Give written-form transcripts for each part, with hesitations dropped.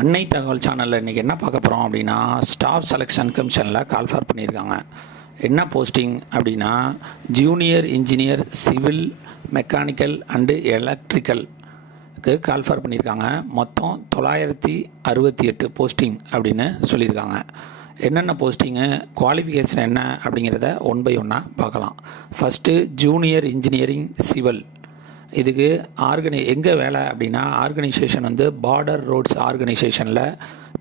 அன்னை தகவல் சேனலில் இன்றைக்கி என்ன பார்க்க போகிறோம் அப்படின்னா, ஸ்டாஃப் செலெக்ஷன் கமிஷனில் கால்ஃபார் பண்ணியிருக்காங்க. என்ன போஸ்டிங் அப்படின்னா, junior engineer civil mechanical and எலக்ட்ரிக்கலுக்கு கால்ஃபார் பண்ணியிருக்காங்க. மொத்தம் 968 போஸ்டிங் அப்படின்னு சொல்லியிருக்காங்க. என்னென்ன போஸ்டிங்கு, குவாலிஃபிகேஷன் என்ன அப்படிங்கிறத ஒன் பை ஒன்னாக பார்க்கலாம். First junior engineering civil. இதுக்கு எங்கே வேலை அப்படின்னா, ஆர்கனைசேஷன் பார்டர் ரோட்ஸ் ஆர்கனைசேஷனில்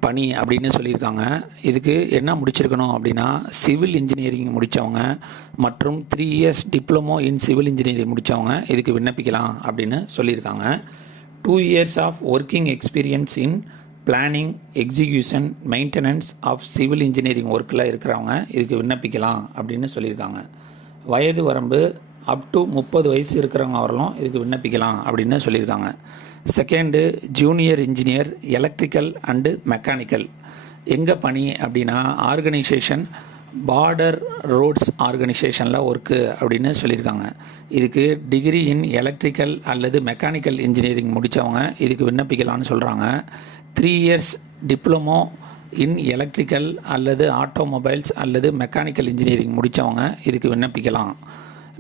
பணி அப்படின்னு சொல்லியிருக்காங்க. இதுக்கு என்ன முடிச்சிருக்கணும் அப்படின்னா, சிவில் இன்ஜினியரிங் முடித்தவங்க மற்றும் 3 years diploma in civil engineering முடித்தவங்க இதுக்கு விண்ணப்பிக்கலாம் அப்படின்னு சொல்லியிருக்காங்க. 2 years of working experience in planning execution maintenance of civil engineering ஒர்க்கில் இருக்கிறவங்க இதுக்கு விண்ணப்பிக்கலாம் அப்படின்னு சொல்லியிருக்காங்க. வயது வரம்பு அப் டு 30 வயசு இருக்கிறவங்க வரலாம் இதுக்கு விண்ணப்பிக்கலாம் அப்படின்னு சொல்லியிருக்காங்க. Second junior engineer electrical and mechanical. எங்கே பணி அப்படின்னா, ஆர்கனைசேஷன் பார்டர் ரோட்ஸ் ஆர்கனைசேஷனில் ஒர்க்கு அப்படின்னு சொல்லியிருக்காங்க. இதுக்கு டிகிரி இன் எலக்ட்ரிக்கல் அல்லது மெக்கானிக்கல் இன்ஜினியரிங் முடித்தவங்க இதுக்கு விண்ணப்பிக்கலாம்னு சொல்கிறாங்க. 3 இயர்ஸ் டிப்ளமோ இன் எலக்ட்ரிக்கல் அல்லது ஆட்டோமொபைல்ஸ் அல்லது மெக்கானிக்கல் இன்ஜினியரிங் முடித்தவங்க இதுக்கு விண்ணப்பிக்கலாம்.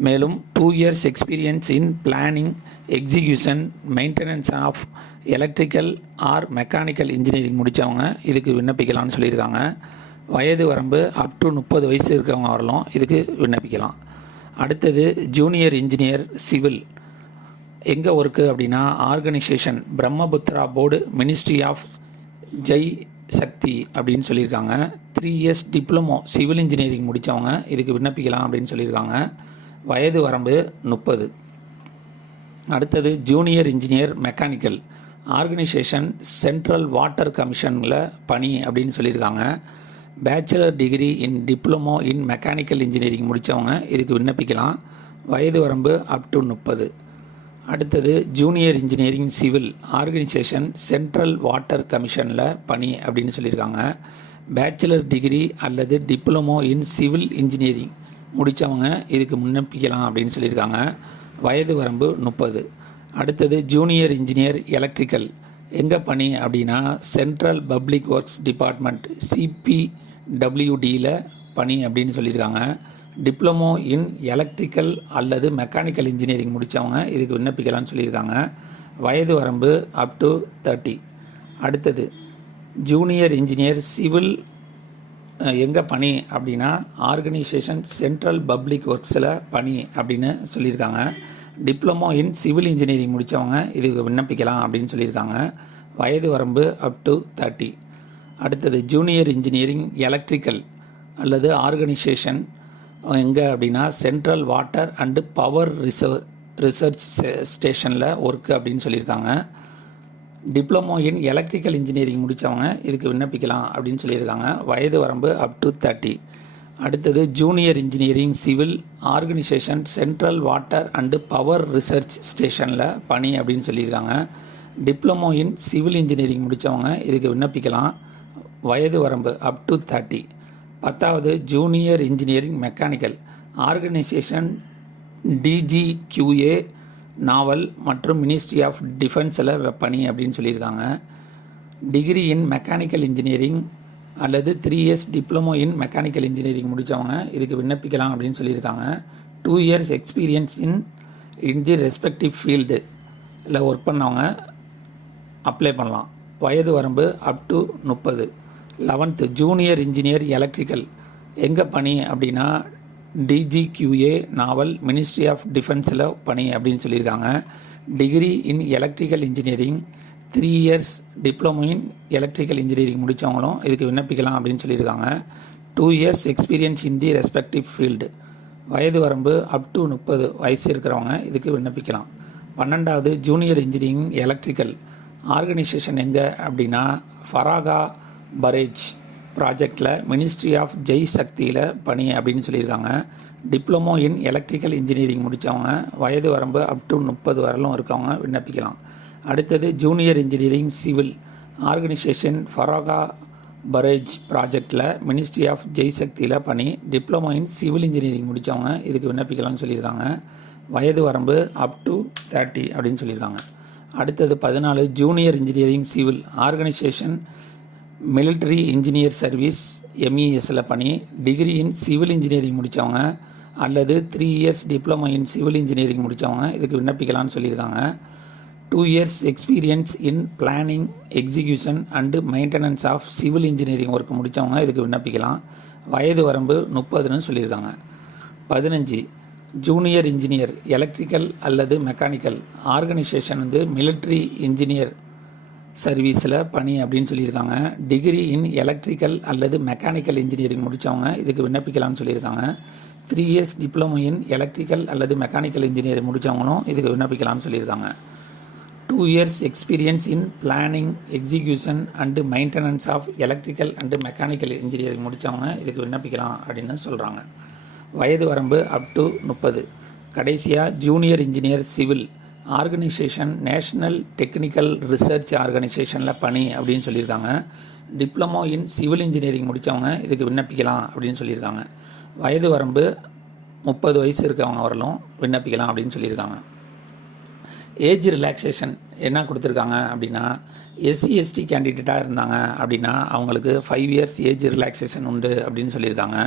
மேலும் 2 years experience in planning execution maintenance of electrical or mechanical engineering முடித்தவங்க இதுக்கு விண்ணப்பிக்கலாம்னு சொல்லியிருக்காங்க. வயது வரம்பு அப் டு 30 வயசு இருக்கிறவங்க வரலாம் இதுக்கு விண்ணப்பிக்கலாம். அடுத்தது ஜூனியர் இன்ஜினியர் சிவில். எங்கே ஒர்க்கு அப்படின்னா, organisation Brahmaputra board ministry of Jai Shakti அப்படின்னு சொல்லியிருக்காங்க. 3 இயர்ஸ் டிப்ளமோ சிவில் இன்ஜினியரிங் முடித்தவங்க இதுக்கு விண்ணப்பிக்கலாம் அப்படின்னு சொல்லியிருக்காங்க. வயது வரம்பு 30. அடுத்தது junior engineer mechanical. Organisation central water கமிஷனில் பணி அப்படின்னு சொல்லியிருக்காங்க. Bachelor degree in diploma in mechanical engineering முடித்தவங்க இதுக்கு விண்ணப்பிக்கலாம். வயது வரம்பு அப் டு 30. அடுத்தது junior engineering civil. Organisation central water கமிஷனில் பணி அப்படின்னு சொல்லியிருக்காங்க. பேச்சுலர் டிகிரி அல்லது டிப்ளமோ இன் சிவில் இன்ஜினியரிங் முடித்தவங்க இதுக்கு விண்ணப்பிக்கலாம் அப்படின்னு சொல்லியிருக்காங்க. வயது வரம்பு 30. அடுத்தது ஜூனியர் இன்ஜினியர் எலக்ட்ரிக்கல். எங்கே பணி அப்படின்னா, சென்ட்ரல் பப்ளிக் ஒர்க்ஸ் டிபார்ட்மெண்ட் CPWDயில் பணி அப்படின்னு சொல்லியிருக்காங்க. டிப்ளமோ இன் எலக்ட்ரிக்கல் அல்லது மெக்கானிக்கல் இன்ஜினியரிங் முடித்தவங்க இதுக்கு விண்ணப்பிக்கலாம்னு சொல்லியிருக்காங்க. வயது வரம்பு அப் டு 30. அடுத்தது ஜூனியர் இன்ஜினியர் சிவில். எங்கே பணி அப்படின்னா, ஆர்கனைசேஷன் சென்ட்ரல் பப்ளிக் ஒர்க்ஸில் பணி அப்படின்னு சொல்லியிருக்காங்க. டிப்ளமோ இன் சிவில் இன்ஜினியரிங் முடித்தவங்க இதுக்கு விண்ணப்பிக்கலாம் அப்படின்னு சொல்லியிருக்காங்க. வயது வரம்பு அப் டு 30. அடுத்தது ஜூனியர் இன்ஜினியரிங் எலக்ட்ரிக்கல் அல்லது ஆர்கனைசேஷன் எங்கே அப்படின்னா, central water and power research ஸ்டேஷனில் ஒர்க்கு அப்படின்னு சொல்லியிருக்காங்க. டிப்ளமோ இன் எலக்ட்ரிக்கல் இன்ஜினியரிங் முடித்தவங்க இதுக்கு விண்ணப்பிக்கலாம் அப்படின்னு சொல்லியிருக்காங்க. வயது வரம்பு அப் டு 30. அடுத்தது junior engineering civil. Organisation central water and power research ஸ்டேஷனில் பணி அப்படின்னு சொல்லியிருக்காங்க. டிப்ளமோ இன் சிவில் இன்ஜினியரிங் முடித்தவங்க இதுக்கு விண்ணப்பிக்கலாம். வயது வரம்பு அப் டு 30. 10வது junior engineering mechanical. Organisation DGQA naval மற்றும் மினிஸ்ட்ரி ஆஃப் டிஃபென்ஸில் பணி அப்படின்னு சொல்லியிருக்காங்க. டிகிரி இன் மெக்கானிக்கல் இன்ஜினியரிங் அல்லது 3 years diploma in mechanical engineering முடித்தவங்க இதுக்கு விண்ணப்பிக்கலாம் அப்படின்னு சொல்லியிருக்காங்க. 2 years experience in the respective field இல்லை ஒர்க் பண்ணவங்க அப்ளை பண்ணலாம். வயது வரம்பு up to 30. 11th junior engineer electrical. எங்கே பணி அப்படின்னா, DGQA நாவல் மினிஸ்ட்ரி ஆஃப் டிஃபென்ஸில் பணி அப்படின்னு சொல்லியிருக்காங்க. Degree in electrical engineering 3 years diploma in electrical engineering முடித்தவங்களும் இதுக்கு விண்ணப்பிக்கலாம் அப்படின்னு சொல்லியிருக்காங்க. 2 years experience in the respective field. வயது வரம்பு அப் டு 30 வயசு இருக்கிறவங்க இதுக்கு விண்ணப்பிக்கலாம். 12வது ஜூனியர் இன்ஜினியரிங் எலக்ட்ரிக்கல். ஆர்கனைசேஷன் எங்கே அப்படின்னா, ஃபராகா பரேஜ் ப்ராஜெக்டில் மினிஸ்ட்ரி ஆஃப் ஜெய் சக்தியில் பணி அப்படின்னு சொல்லியிருக்காங்க. டிப்ளமோ இன் எலக்ட்ரிக்கல் இன்ஜினியரிங் முடித்தவங்க வயது வரம்பு அப் டு 30 வரலும் இருக்கவங்க விண்ணப்பிக்கலாம். அடுத்தது junior engineering civil. Organisation ஃபராகா Farage ப்ராஜெக்டில் மினிஸ்ட்ரி ஆஃப் ஜெய் சக்தியில் பணி. டிப்ளமோ இன் சிவில் இன்ஜினியரிங் முடித்தவங்க இதுக்கு விண்ணப்பிக்கலாம்னு சொல்லியிருக்காங்க. வயது வரம்பு அப் டு 30 அப்படின்னு சொல்லியிருக்காங்க. அடுத்தது 14 junior engineering civil organisation military engineer service எம்இஎஸ்சில் பணி டிகிரி இன் சிவில் இன்ஜினியரிங் முடித்தவங்க அல்லது 3 years diploma in civil engineering முடித்தவங்க இதுக்கு விண்ணப்பிக்கலாம்னு சொல்லியிருக்காங்க. 2 years experience in planning execution and maintenance of civil engineering work முடித்தவங்க இதுக்கு விண்ணப்பிக்கலாம். வயது வரம்பு 30ன்னு சொல்லியிருக்காங்க. 15 ஜூனியர் இன்ஜினியர் எலக்ட்ரிக்கல் அல்லது மெக்கானிக்கல் ஆர்கனைசேஷன் மிலிட்ரி இன்ஜினியர் சர்வீஸில் பணி அப்படின்னு சொல்லியிருக்காங்க. டிகிரி இன் எலக்ட்ரிக்கல் அல்லது மெக்கானிக்கல் இன்ஜினியரிங் முடித்தவங்க இதுக்கு விண்ணப்பிக்கலாம்னு சொல்லியிருக்காங்க. 3 இயர்ஸ் டிப்ளமோ இன் எலக்ட்ரிக்கல் அல்லது மெக்கானிக்கல் இன்ஜினியரிங் முடித்தவங்களும் இதுக்கு விண்ணப்பிக்கலாம்னு சொல்லியிருக்காங்க. 2 years experience in planning execution and maintenance of electrical and mechanical engineering முடித்தவங்க இதுக்கு விண்ணப்பிக்கலாம் அப்படின்னு சொல்கிறாங்க. வயது வரம்பு அப் டு 30. கடைசியாக junior engineer civil organisation national technical research ஆர்கனைசேஷனில் பணி அப்படின்னு சொல்லியிருக்காங்க. டிப்ளமோ இன் சிவில் இன்ஜினியரிங் முடித்தவங்க இதுக்கு விண்ணப்பிக்கலாம் அப்படின்னு சொல்லியிருக்காங்க. வயது வரம்பு 30 வயசு இருக்கவங்க வரலும் விண்ணப்பிக்கலாம் அப்படின்னு சொல்லியிருக்காங்க. ஏஜ் ரிலாக்ஸேஷன் என்ன கொடுத்துருக்காங்க அப்படின்னா எஸ்சி/எஸ்டி கேண்டிடேட்டாக இருந்தாங்க அப்படின்னா அவங்களுக்கு 5 இயர்ஸ் ஏஜ் ரிலாக்ஸேஷன் உண்டு அப்படின்னு சொல்லியிருக்காங்க.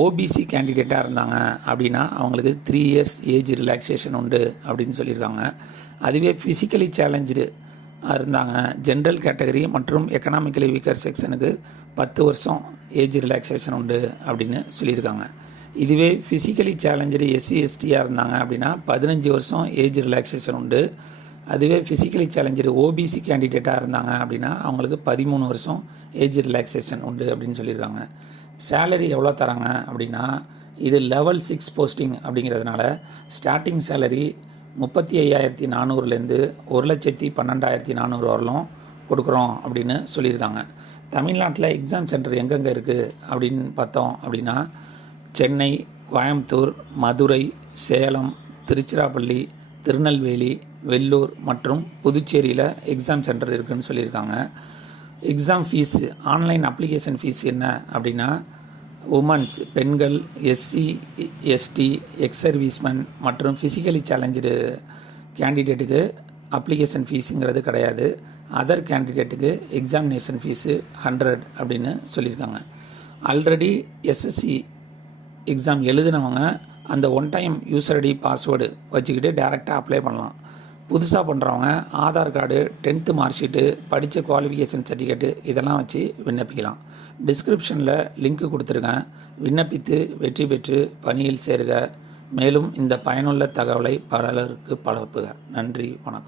ஓபிசி கேண்டிடேட்டாக இருந்தாங்க அப்படின்னா அவங்களுக்கு 3 இயர்ஸ் ஏஜ் ரிலாக்ஸேஷன் உண்டு அப்படின்னு சொல்லியிருக்காங்க. அதுவே ஃபிசிக்கலி சேலஞ்சு இருந்தாங்க ஜென்ரல் கேட்டகரி மற்றும் எக்கனாமிக்கலி வீக்கர் செக்ஷனுக்கு 10 வருஷம் ஏஜ் ரிலாக்ஸேஷன் உண்டு அப்படின்னு சொல்லியிருக்காங்க. இதுவே ஃபிசிக்கலி சேலஞ்சு எஸ்சி/எஸ்டியாக இருந்தாங்க அப்படின்னா 15 வருஷம் ஏஜ் ரிலாக்ஸேஷன் உண்டு. அதுவே ஃபிசிக்கலி சேலஞ்சு ஓபிசி கேண்டிடேட்டாக இருந்தாங்க அப்படின்னா அவங்களுக்கு 13 வருஷம் ஏஜ் ரிலாக்ஸேஷன் உண்டு அப்படின்னு சொல்லியிருக்காங்க. சேலரி எவ்வளோ தராங்க அப்படின்னா இது லெவல் 6 போஸ்டிங் அப்படிங்கிறதுனால ஸ்டார்டிங் சேலரி 35,400லேருந்து 1,12,400 வரலும் கொடுக்குறோம் அப்படின்னு சொல்லியிருக்காங்க. தமிழ்நாட்டில் எக்ஸாம் சென்டர் எங்கெங்கே இருக்குது அப்படின்னு பார்த்தோம் அப்படின்னா சென்னை, கோயம்புத்தூர், மதுரை, சேலம், திருச்சிராப்பள்ளி, திருநெல்வேலி, வெள்ளூர் மற்றும் புதுச்சேரியில் எக்ஸாம் சென்டர் இருக்குதுன்னு சொல்லியிருக்காங்க. Exam fees online application fees என்ன அப்படின்னா உமன்ஸ் பெண்கள், எஸ்சி, எஸ்டி, எக்ஸ் சர்வீஸ்மேன் மற்றும் ஃபிசிக்கலி சேலஞ்சு கேண்டிடேட்டுக்கு அப்ளிகேஷன் ஃபீஸுங்கிறது கிடையாது. அதர் கேண்டிடேட்டுக்கு எக்ஸாமினேஷன் ஃபீஸு 100 அப்படின்னு சொல்லியிருக்காங்க. ஆல்ரெடி எஸ்எஸ்சி எக்ஸாம் எழுதினவங்க அந்த one time user ID password வச்சுக்கிட்டு டேரெக்டாக அப்ளை பண்ணலாம். புதுசாக பண்ணுறவங்க Aadhaar card, 10th mark sheet, படித்த குவாலிஃபிகேஷன் சர்டிஃபிகேட்டு இதெல்லாம் வச்சு விண்ணப்பிக்கலாம். டிஸ்கிரிப்ஷனில் லிங்க் கொடுத்துருக்கேன். விண்ணப்பித்து வெற்றி பெற்று பணியில் சேருக. மேலும் இந்த பயனுள்ள தகவலை பலருக்கு பரப்புக. நன்றி, வணக்கம்.